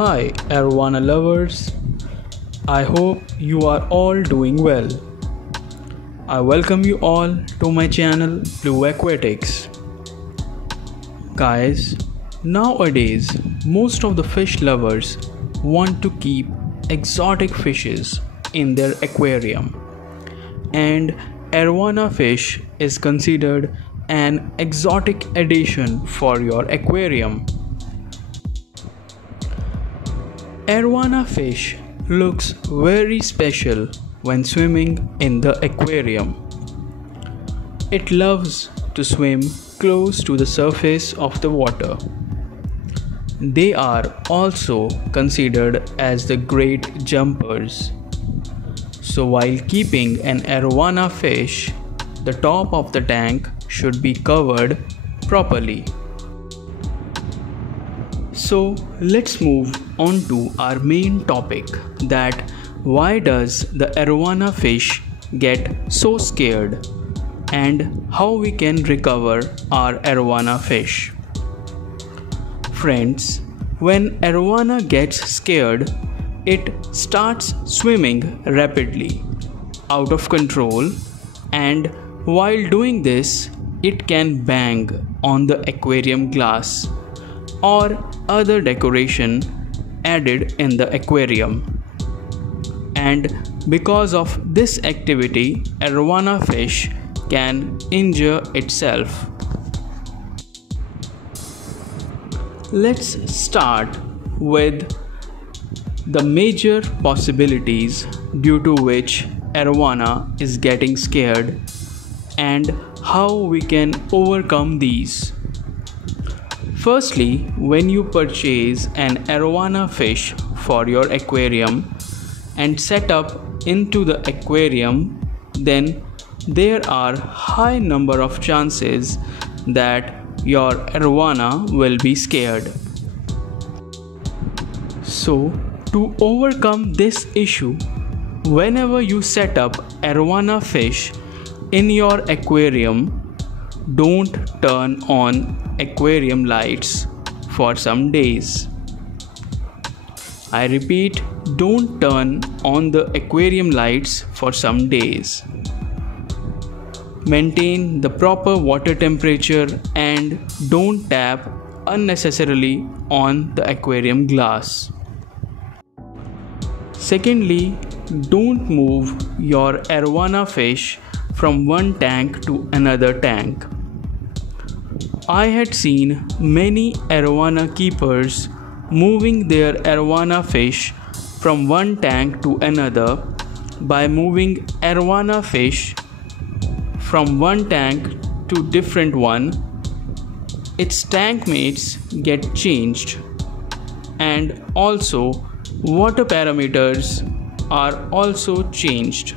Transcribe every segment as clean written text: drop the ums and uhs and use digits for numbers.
Hi arowana lovers, I hope you are all doing well. I welcome you all to my channel Blue Aquatics. Guys, nowadays most of the fish lovers want to keep exotic fishes in their aquarium, and arowana fish is considered an exotic addition for your aquarium. Arowana fish looks very special when swimming in the aquarium. It loves to swim close to the surface of the water. They are also considered as the great jumpers. So while keeping an arowana fish, the top of the tank should be covered properly. So let's move on to our main topic, that why does the arowana fish get so scared and how we can recover our arowana fish. Friends, when arowana gets scared, it starts swimming rapidly, out of control, and while doing this, it can bang on the aquarium glass or other decoration added in the aquarium. And because of this activity, arowana fish can injure itself. Let's start with the major possibilities due to which arowana is getting scared and how we can overcome these. Firstly, when you purchase an arowana fish for your aquarium and set up into the aquarium, then there are high number of chances that your arowana will be scared. So, to overcome this issue, whenever you set up arowana fish in your aquarium, don't turn on aquarium lights for some days. I repeat, don't turn on the aquarium lights for some days. Maintain the proper water temperature and don't tap unnecessarily on the aquarium glass. Secondly, don't move your arowana fish from one tank to another tank. I had seen many arowana keepers moving their arowana fish from one tank to another by moving arowana fish from one tank to different one. Its tank mates get changed, and also water parameters are also changed.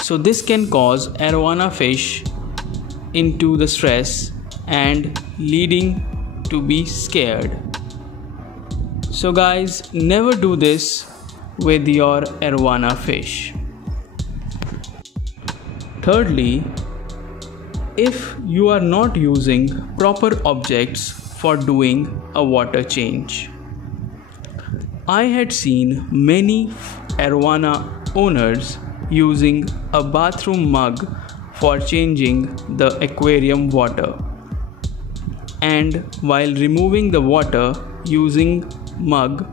So this can cause arowana fish into the stress and leading to be scared. So guys, never do this with your arowana fish. Thirdly, if you are not using proper objects for doing a water change. I had seen many arowana owners using a bathroom mug for changing the aquarium water, and while removing the water using mug,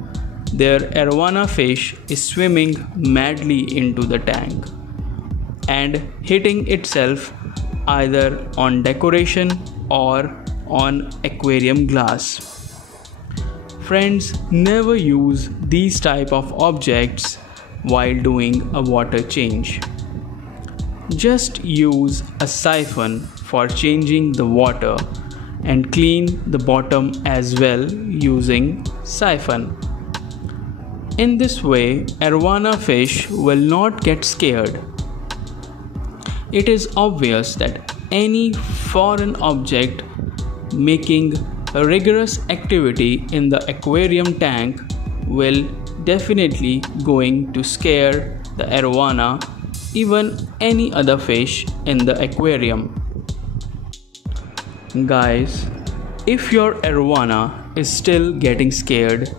their arowana fish is swimming madly into the tank and hitting itself either on decoration or on aquarium glass. Friends, never use these type of objects while doing a water change. Just use a siphon for changing the water and clean the bottom as well using siphon. In this way, arowana fish will not get scared. It is obvious that any foreign object making a rigorous activity in the aquarium tank will definitely going to scare the arowana, even any other fish in the aquarium. Guys, if your arowana is still getting scared,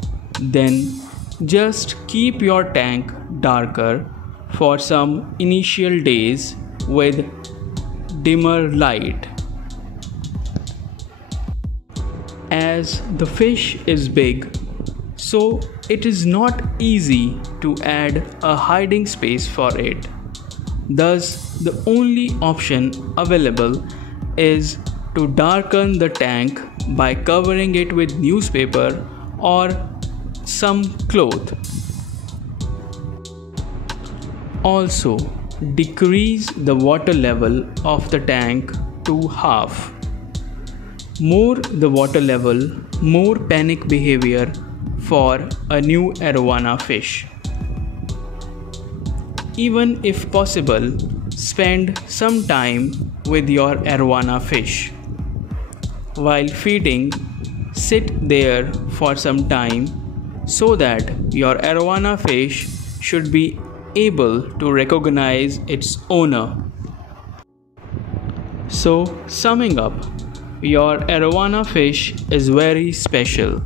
then just keep your tank darker for some initial days with dimmer light. As the fish is big, so it is not easy to add a hiding space for it. Thus, the only option available is to darken the tank by covering it with newspaper or some cloth. Also, decrease the water level of the tank to half. More the water level, more panic behavior for a new arowana fish. Even if possible, spend some time with your arowana fish. While feeding, sit there for some time so that your arowana fish should be able to recognize its owner. So, summing up, your arowana fish is very special.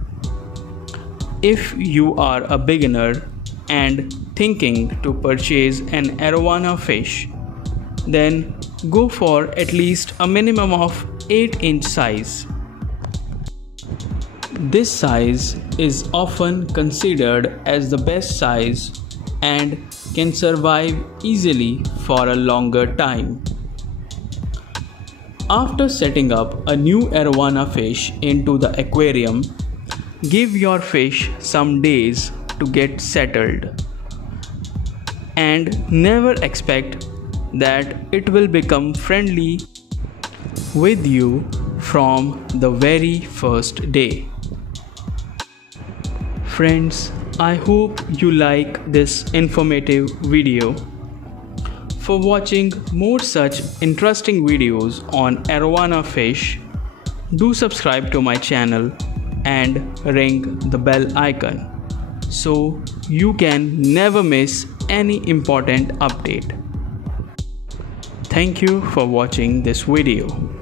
If you are a beginner and thinking to purchase an arowana fish, then go for at least a minimum of 8-inch size. This size is often considered as the best size and can survive easily for a longer time. After setting up a new arowana fish into the aquarium, give your fish some days to get settled. And never expect that it will become friendly with you from the very first day. Friends, I hope you like this informative video. For watching more such interesting videos on arowana fish, do subscribe to my channel and ring the bell icon so you can never miss any important update. Thank you for watching this video.